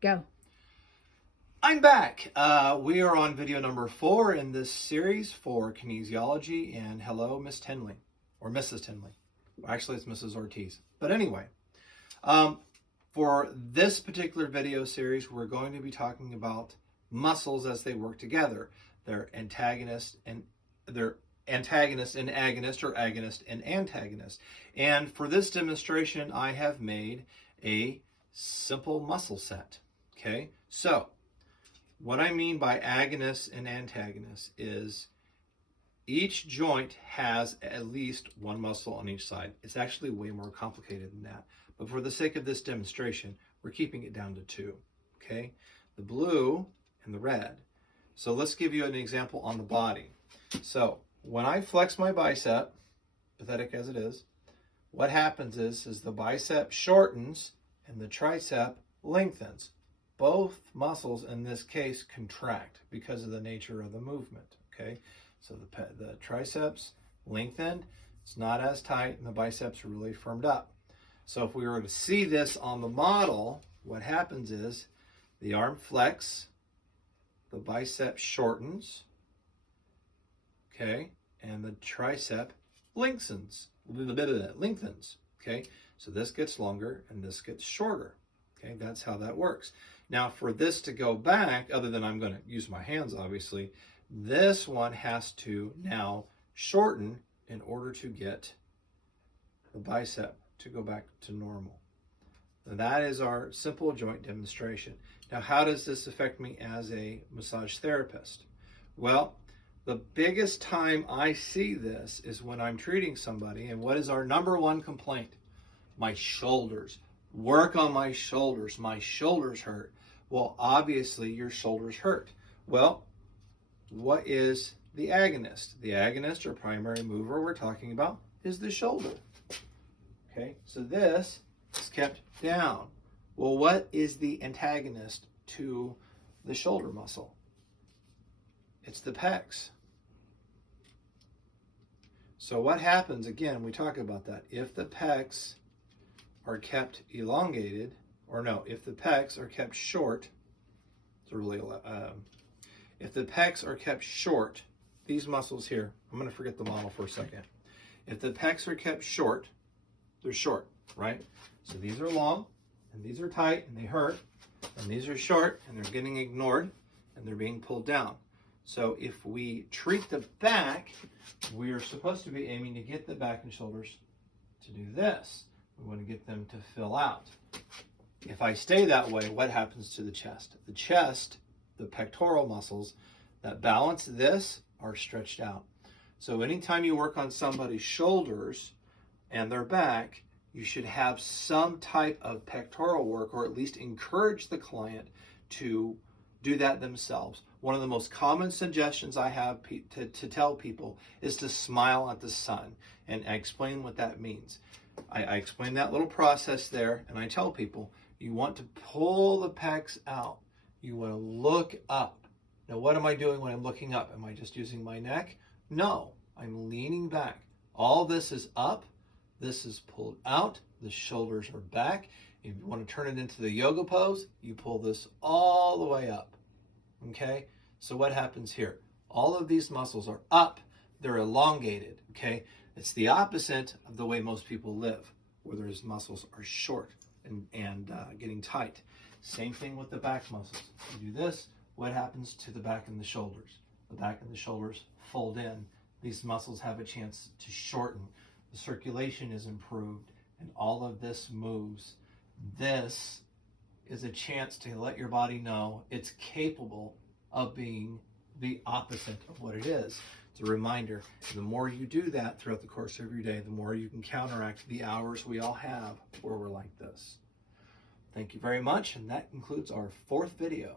Go. I'm back. We are on video number 4 in this series for kinesiology. And hello, Miss Tinley, or Mrs. Tinley. Actually, it's Mrs. Ortiz. But anyway, for this particular video series, we're going to be talking about muscles as they work together. They're antagonist and agonist, or agonist and antagonist. And for this demonstration, I have made a simple muscle set. Okay, so what I mean by agonists and antagonists is each joint has at least one muscle on each side. It's actually way more complicated than that. But for the sake of this demonstration, we're keeping it down to 2. Okay, the blue and the red. So let's give you an example on the body. So when I flex my bicep, pathetic as it is, what happens is the bicep shortens and the tricep lengthens. Both muscles in this case contract because of the nature of the movement. Okay, so the triceps lengthened, it's not as tight, and the biceps are really firmed up. So if we were to see this on the model, what happens is the arm flex, the bicep shortens, okay, and the tricep lengthens. Okay, so this gets longer and this gets shorter. Okay, that's how that works. Now for this to go back, other than I'm going to use my hands obviously, this one has to now shorten in order to get the bicep to go back to normal. And that is our simple joint demonstration. Now how does this affect me as a massage therapist? Well, the biggest time I see this is when I'm treating somebody, and what is our number one complaint? My shoulders. Work on my shoulders. My shoulders hurt. Well, obviously your shoulders hurt. Well, what is the agonist? The agonist, or primary mover we're talking about, is the shoulder. Okay, so this is kept down. Well, what is the antagonist to the shoulder muscle? It's the pecs. So what happens, again, we talk about that. If the pecs are kept elongated, or no, if the pecs are kept short, if the pecs are kept short, these muscles here, I'm going to forget the model for a second. If the pecs are kept short, they're short, right? So these are long, and these are tight, and they hurt, and these are short, and they're getting ignored, and they're being pulled down. So if we treat the back, we are supposed to be aiming to get the back and shoulders to do this. We want to get them to fill out. If I stay that way, what happens to the chest? The chest, the pectoral muscles that balance this are stretched out. So anytime you work on somebody's shoulders and their back, you should have some type of pectoral work, or at least encourage the client to do that themselves. One of the most common suggestions I have to tell people is to smile at the sun, and I explain what that means. I explain that little process there, and I tell people, you want to pull the pecs out. You want to look up. Now, what am I doing when I'm looking up? Am I just using my neck? No, I'm leaning back. All this is up. This is pulled out. The shoulders are back. If you want to turn it into the yoga pose, you pull this all the way up. Okay? So what happens here? All of these muscles are up. They're elongated. Okay? It's the opposite of the way most people live, where those muscles are short and getting tight. Same thing with the back muscles. You do this, what happens to the back and the shoulders? The back and the shoulders fold in. These muscles have a chance to shorten. The circulation is improved, and all of this moves. This is a chance to let your body know it's capable of being the opposite of what it is. It's a reminder, the more you do that throughout the course of your day, the more you can counteract the hours we all have where we're like this. Thank you very much, and that concludes our 4th video.